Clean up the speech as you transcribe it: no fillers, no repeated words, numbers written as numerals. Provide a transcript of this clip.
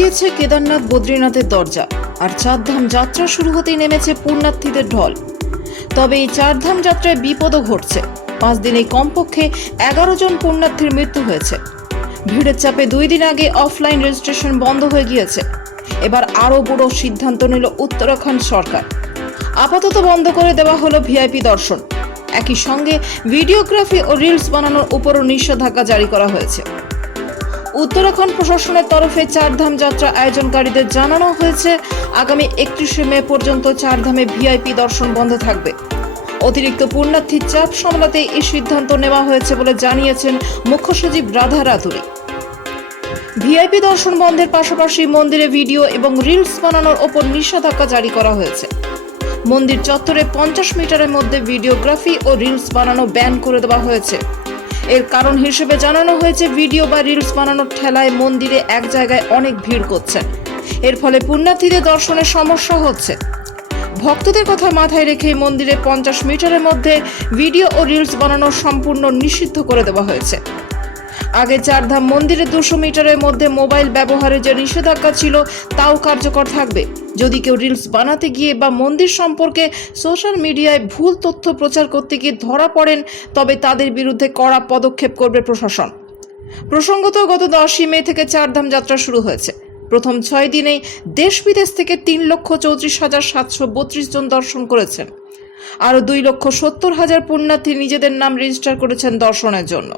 গিয়েছে কেদারনাথ বদ্রীনাথের দরজা, আর চারধাম যাত্রা শুরু হতেই নেমেছে পুণ্যার্থীদের ঢল। তবে এই চারধাম যাত্রায় বিপদও ঘটছে। 5 দিনে কমপক্ষে 11 জন পুণ্যার্থীর মৃত্যু হয়েছে। ভিড়ের চাপে 2 দিন আগে অফলাইন রেজিস্ট্রেশন বন্ধ হয়ে গিয়েছে। এবার আরও বড় সিদ্ধান্ত নিল উত্তরাখণ্ড সরকার। আপাতত বন্ধ করে দেওয়া হলো ভিআইপি দর্শন। একই সঙ্গে ভিডিওগ্রাফি ও রিলস বানানোর উপরও নিষেধাজ্ঞা জারি করা হয়েছে। উত্তরাখণ্ড প্রশাসনের তরফে চারধাম যাত্রা আয়োজনকারীদের জানানো হয়েছে, আগামী 31শে মে পর্যন্ত চারধামে ভিআইপি দর্শন বন্ধ থাকবে। অতিরিক্ত পুণ্যার্থীর চাপ সামলাতে এই সিদ্ধান্ত নেওয়া হয়েছে বলে জানিয়েছেন মুখ্য সচিব রাধা রাতুরি। ভিআইপি দর্শন বন্ধের পাশাপাশি মন্দিরে ভিডিও এবং রিলস বানানোর ওপর নিষেধাজ্ঞা জারি করা হয়েছে। মন্দির চত্বরে 50 মিটারের মধ্যে ভিডিওগ্রাফি ও রিলস বানানো ব্যান করে দেওয়া হয়েছে। এর কারণ হিসেবে জানানো হয়েছে, ভিডিও বা রিলস বানানোর ঠেলায় মন্দিরে এক জায়গায় অনেক ভিড় করছে। এর ফলে পুণ্যার্থীদের দর্শনের সমস্যা হচ্ছে। ভক্তদের কথা মাথায় রেখে মন্দিরে 50 মিটারের মধ্যে ভিডিও ও রিলস বানানো সম্পূর্ণ নিষিদ্ধ করে দেওয়া হয়েছে। আগে চারধাম মন্দিরে 200 মিটারের মধ্যে মোবাইল ব্যবহারের যে নিষেধাজ্ঞা ছিল তাও কার্যকর থাকবে। যদি কেউ রিলস বানাতে গিয়ে বা মন্দির সম্পর্কে সোশ্যাল মিডিয়ায় ভুল তথ্য প্রচার করতে গিয়ে ধরা পড়েন, তবে তাদের বিরুদ্ধে কড়া পদক্ষেপ করবে প্রশাসন। প্রসঙ্গত, গত 10ই মে থেকে চারধাম যাত্রা শুরু হয়েছে। প্রথম 6 দিনেই দেশ বিদেশ থেকে 3,34,732 জন দর্শন করেছেন। আরও 2,70,000 পুণ্যার্থী নিজেদের নাম রেজিস্টার করেছেন দর্শনের জন্য।